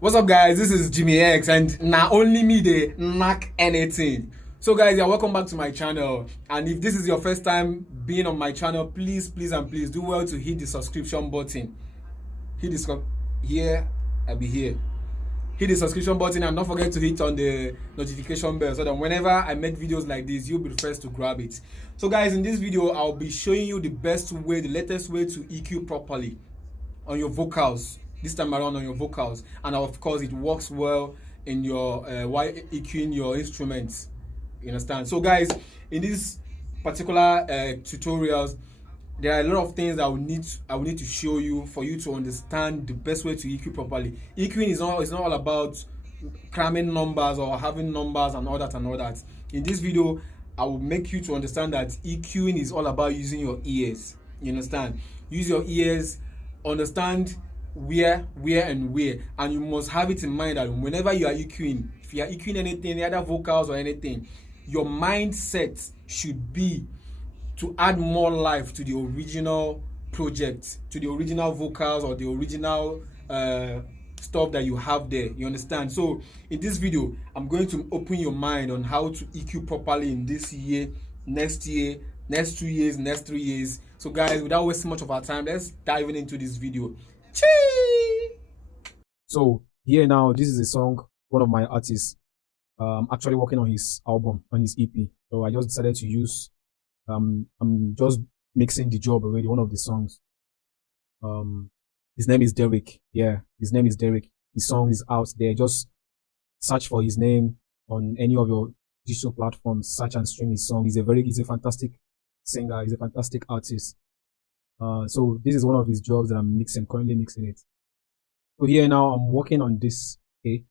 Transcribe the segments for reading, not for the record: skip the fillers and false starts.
What's up, guys? This is Jimmy X, and now only me they knack anything. So, guys, yeah, welcome back to my channel. And if this is your first time being on my channel, please and please do well to hit the subscription button. Hit the here, I'll be here. Hit the subscription button and don't forget to hit on the notification bell so that whenever I make videos like this, you'll be the first to grab it. So, guys, in this video, I'll be showing you the best way, the latest way to EQ properly on your vocals, this time around on your vocals, and of course it works well in your while EQing your instruments. You understand? So, guys, in this particular tutorials, there are a lot of things I will need to show you for you to understand the best way to EQ properly. EQing is not all about cramming numbers or having numbers and all that and all that. In this video, I will make you to understand that EQing is all about using your ears. You understand? Use your ears, understand where, and you must have it in mind that whenever you are EQing, if you are EQing anything, either vocals or anything, your mindset should be to add more life to the original project, to the original vocals or the original stuff that you have there. You understand? So in this video, I'm going to open your mind on how to EQ properly in this year, next 2 years, next 3 years. So, guys, without wasting much of our time, let's dive into this video. Chee! So here now, this is a song one of my artists actually working on his album, on his EP. So I just decided to use I'm just mixing the job already, one of the songs. His name is Derek. Yeah, his name is Derek. His song is out there. Just search for his name on any of your digital platforms, search and stream his song. He's a fantastic singer, he's a fantastic artist. So this is one of his jobs that I'm currently mixing it. So here now I'm working on this. Okay.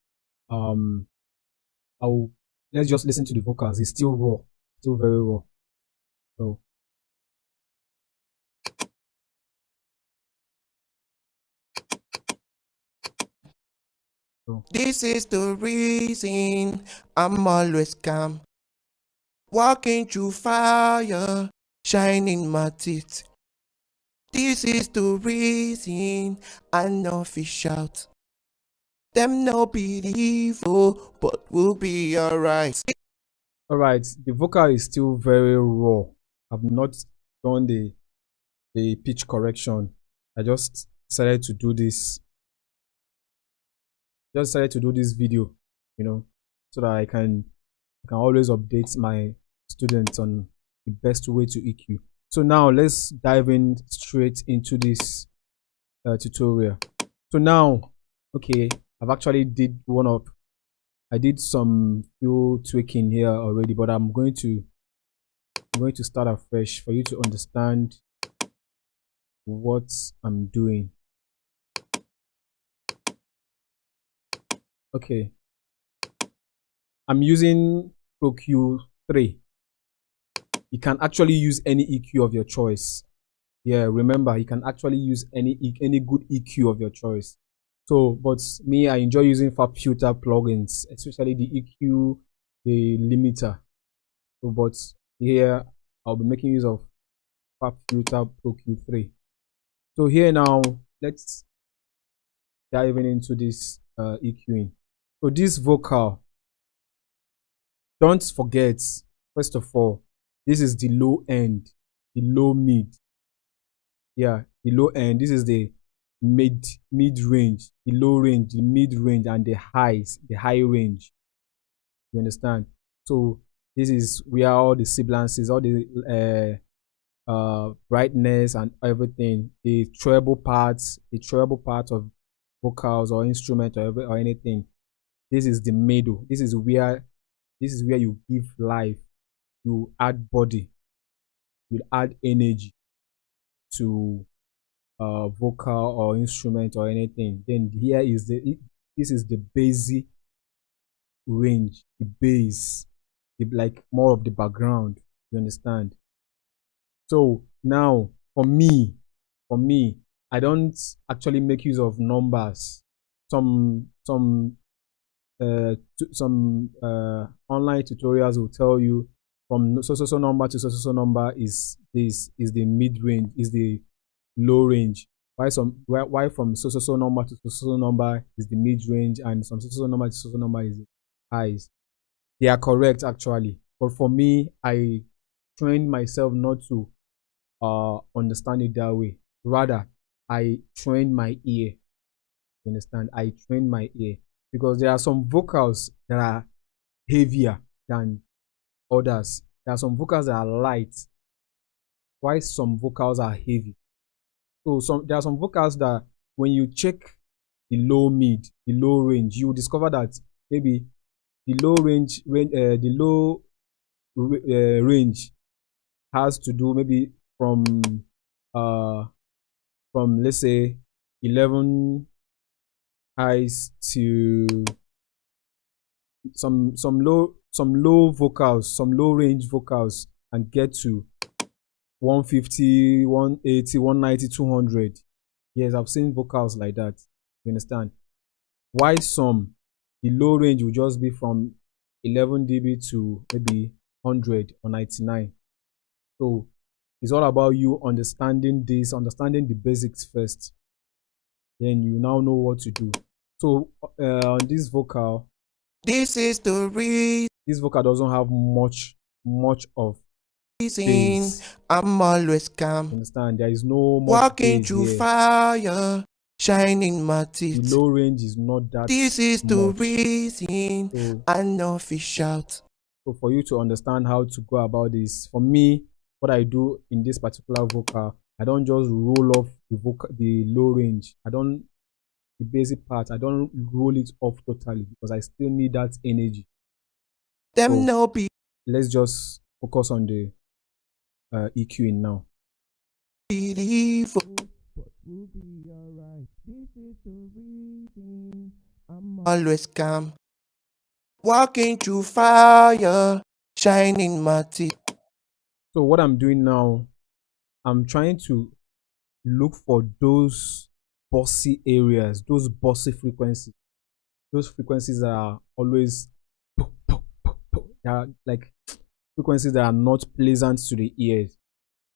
Let's just listen to the vocals. It's still raw, still very raw. So this is the reason I'm always calm, walking through fire, shining my teeth. This is the reason I know fish out. Them no believe, oh, but we'll be alright. Alright, the vocal is still very raw. I've not done the pitch correction. I just decided to do this. Video, you know, so that I can always update my students on the best way to EQ. So now let's dive in straight into this tutorial. So now, okay, I've actually I did some few tweaking here already, but I'm going to start afresh for you to understand what I'm doing. Okay, I'm using Pro Q3. You can actually use any EQ of your choice. Yeah, remember, you can actually use any good EQ of your choice. So, but me, I enjoy using Fabfilter plugins, especially the EQ, the limiter. So, but here I'll be making use of Fabfilter Pro Q3. So here now, let's dive into this EQing. So this vocal, don't forget, first of all, this is the low end, the low mid. Yeah, the low end. This is the mid range, the low range, the mid range, and the high range. You understand? So this is where all the sibilances, all the brightness and everything, the treble parts of vocals or instrument or anything. This is the middle. This is where you give life, you add body, you add energy to vocal or instrument or anything. Then here is this is the basic range, the bass, like more of the background. You understand? So now for me, I don't actually make use of numbers. Some online tutorials will tell you from so number to so number is the mid range, is the low range, why from so number to so number is the mid range, and from so number to so number is the highs. They are correct actually, but for me, I trained myself not to understand it that way. Rather, I trained my ear. You understand? I trained my ear because there are some vocals that are heavier than others. There are some vocals that are light, while some vocals are heavy. So there are some vocals that when you check the low range, you will discover that maybe the low range has to do maybe uh let's say 11 highs to some low vocals, some low range vocals, and get to 150, 180, 190, 200. Yes, I've seen vocals like that. You understand? Why some the low range will just be from 11 dB to maybe 100 or 99. So it's all about you understanding the basics first. Then you now know what to do. So on this vocal, This is the this vocal doesn't have much of reason bass. I'm always calm. Understand? There is no much Walking bass through here. fire, shining my The teeth. low range is not that This is the much. reason So, I know fish out. so for you to understand how to go about this, for me, what I do in this particular vocal, I don't just roll off the low range. I don't the basic part. I don't roll it off totally because I still need that energy. Them So no be let's just focus on the EQing now. believe, but we'll be alright. This is the reason I'm always calm. Walking through fire, shining my teeth. So what I'm doing now, I'm trying to look for those bossy areas, those bossy frequencies, those frequencies that are always they are like frequencies that are not pleasant to the ears.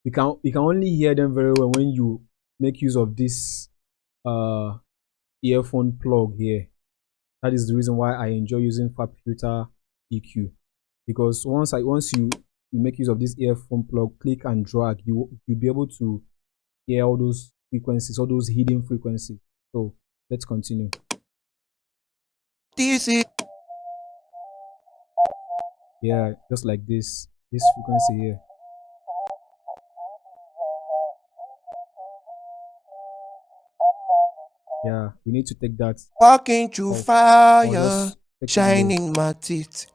You can only hear them very well when you make use of this uh earphone plug here. That is the reason why I enjoy using Fabfilter EQ, because once you make use of this earphone plug, click and drag, you'll be able to hear all those frequencies, all those hidden frequencies. So let's continue. This is Yeah, just like this frequency here. Yeah, we need to take that walking through off, or fire, just take it low. shining my teeth.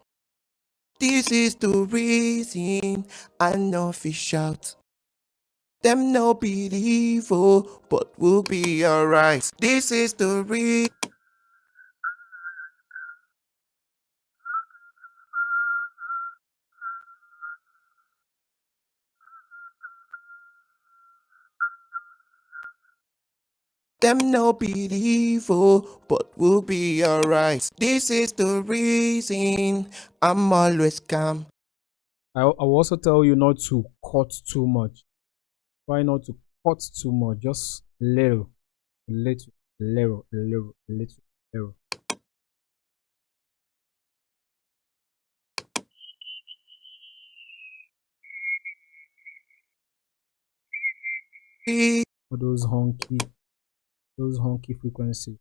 This is the reason I know fish out. Them no believe, oh, but we'll be alright. This is the reason. Them no believe, oh, but we'll be alright. This is the reason I'm always calm. I will also tell you not to cut too much. Try not to cut too much. Just little, little, little, little, little, little. For those honky frequencies.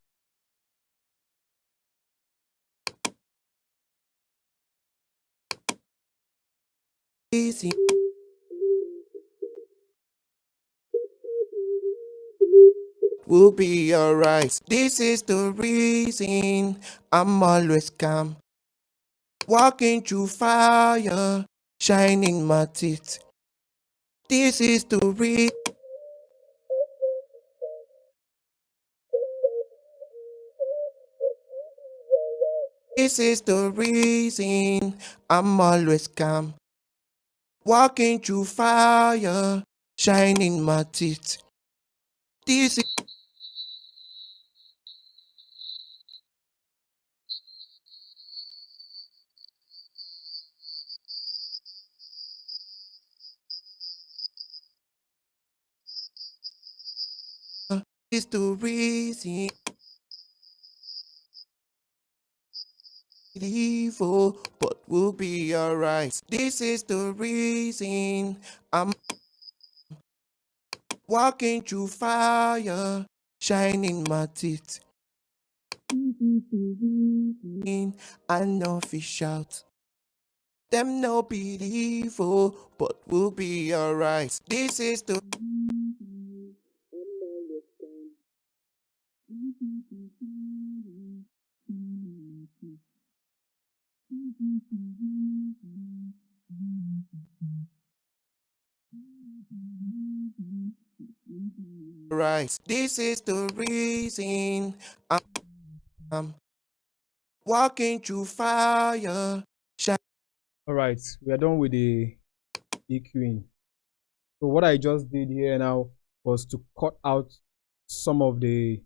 Reason. We'll be alright. This is the reason I'm always calm. Walking through fire, shining my teeth. This is the reason. This is the reason I'm always calm. Walking through fire, shining my teeth. This is is the reason. Evil, but we'll be alright. This is the reason I'm walking through fire, shining my teeth. I know fish out. Them no be evil, but we'll be alright. This is the right. This is the reason I'm walking through fire. All right, we are done with the EQing. So what I just did here now was to cut out some of the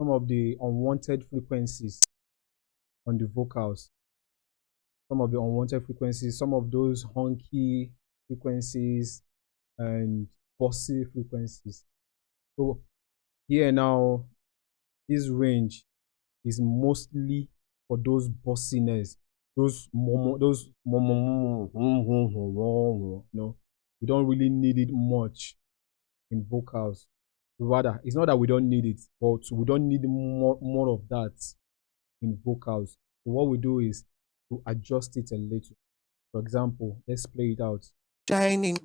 unwanted frequencies on the vocals. Some of the unwanted frequencies, some of those honky frequencies and bossy frequencies. So here now, this range is mostly for those bossiness, those no, we don't really need it much in vocals. Rather, it's not that we don't need it, but we don't need more of that in vocals. So what we do is to adjust it a little. For example, let's play it out. Shining.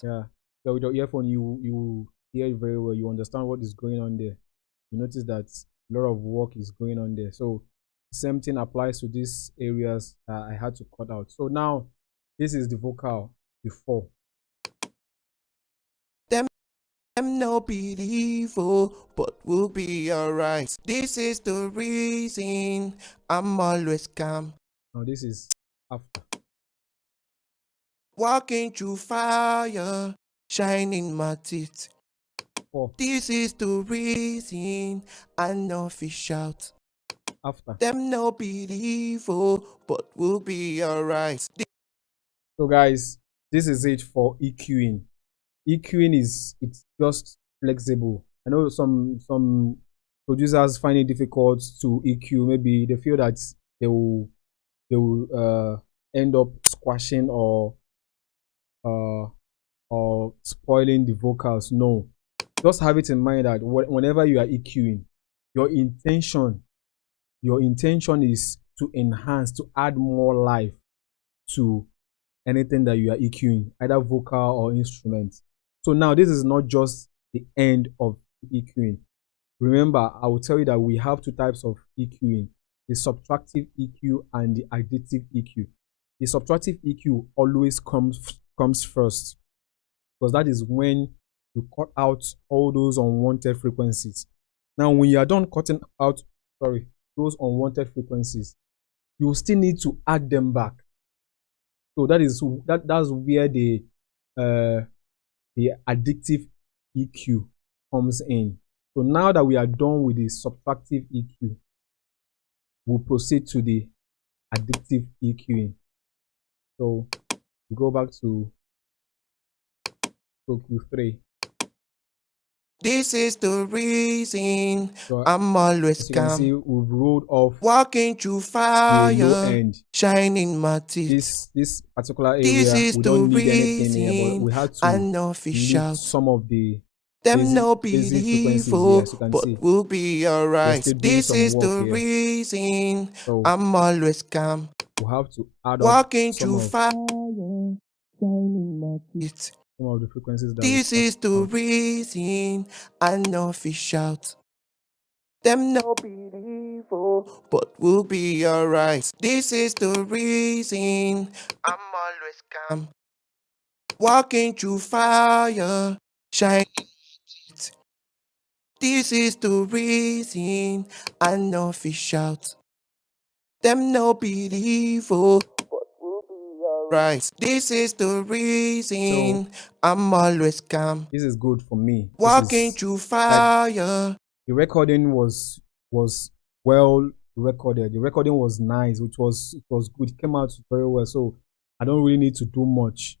Yeah. So with your earphone, you hear it very well. You understand what is going on there. You notice that a lot of work is going on there. So same thing applies to these areas I had to cut out. So now this is the vocal before. Them no be evil, but we'll be alright. This is the reason I'm always calm. Now this is after. Walking through fire, shining my teeth. Four. This is the reason I know fish out. After. Them no be evil, but we'll be alright. So guys, this is it for EQing. EQing it's just flexible. I know some producers find it difficult to EQ. Maybe they feel that they will end up squashing or spoiling the vocals. No, just have it in mind that whenever you are EQing, your intention is to enhance, to add more life to anything that you are EQing, either vocal or instrument. So now this is not just the end of EQing. Remember, I will tell you that we have two types of EQing: the subtractive EQ and the additive EQ. The subtractive EQ always comes first, because that is when you cut out all those unwanted frequencies. Now, when you are done cutting out, those unwanted frequencies, you still need to add them back. So that's where the additive EQ comes in. So now that we are done with the subtractive EQ, we'll proceed to the additive EQing. So we go back to Q3. This is the reason I'm always as you can see, we've rolled off walking through fire, end. Shining my teeth. This particular area, we don't need anything here, but we had to delete some of the them no be evil, but see. We'll be alright. This is the here. Reason so I'm always calm. We'll have to add walking through fire, shining my teeth. Some of the frequencies that this is the reason I know fish out. Them no be evil, but we'll be alright. This is the reason I'm always calm. Walking through fire, shining. This is the reason I know fish out. Them no be evil, but we'll be alright. This is the reason I'm always calm. This is good for me. Walking through fire. Like, the recording was well recorded. The recording was nice. It was good. It came out very well. So I don't really need to do much.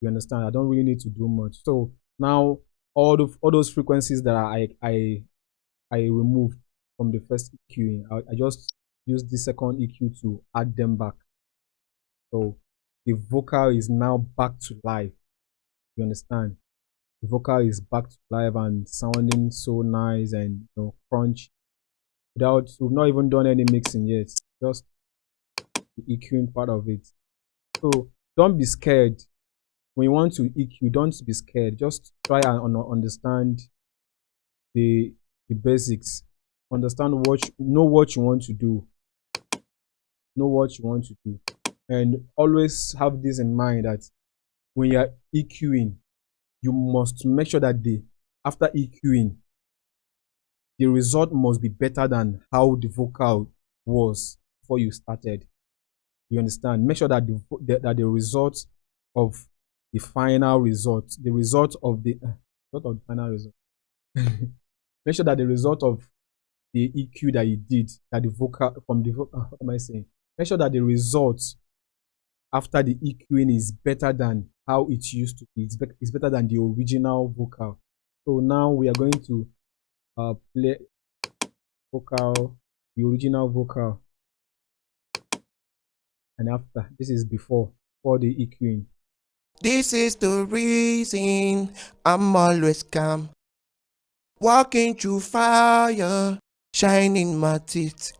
You understand? I don't really need to do much. So now all those frequencies that I removed from the first EQing, I just use the second EQ to add them back. So the vocal is now back to life. You understand? The vocal is back to life and sounding so nice and crunch. Without we've not even done any mixing yet. Just the EQing part of it. So don't be scared when you want to EQ. Don't be scared. Just try and understand the basics. Understand know what you want to do. Know what you want to do, and always have this in mind that when you're EQing, you must make sure that after EQing, the result must be better than how the vocal was before you started. You understand? Make sure that the result of the final result, the result of the final result. Make sure that the result of the EQ that you did, that the vocal from the vocal, what am I saying? Make sure that the result after the EQing is better than how it used to be. It's better than the original vocal. So now we are going to play vocal, the original vocal, and after this is before the EQing. This is the reason I'm always calm. Walking through fire, shining my teeth.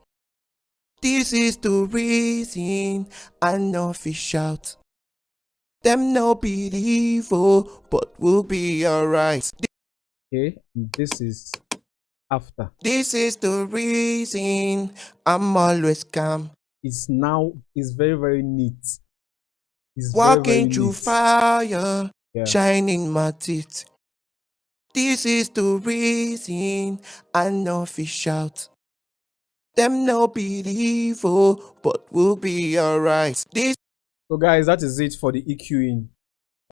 This is the reason I know fish out. Them no believe, oh, but we'll be alright. Okay, and this is after. This is the reason I'm always calm. It's very, very neat. It's Walking very, very through neat. fire, Yeah. shining my teeth. This is the reason I know fish out. Them no believe, oh, but we'll be alright. So guys, that is it for the EQing.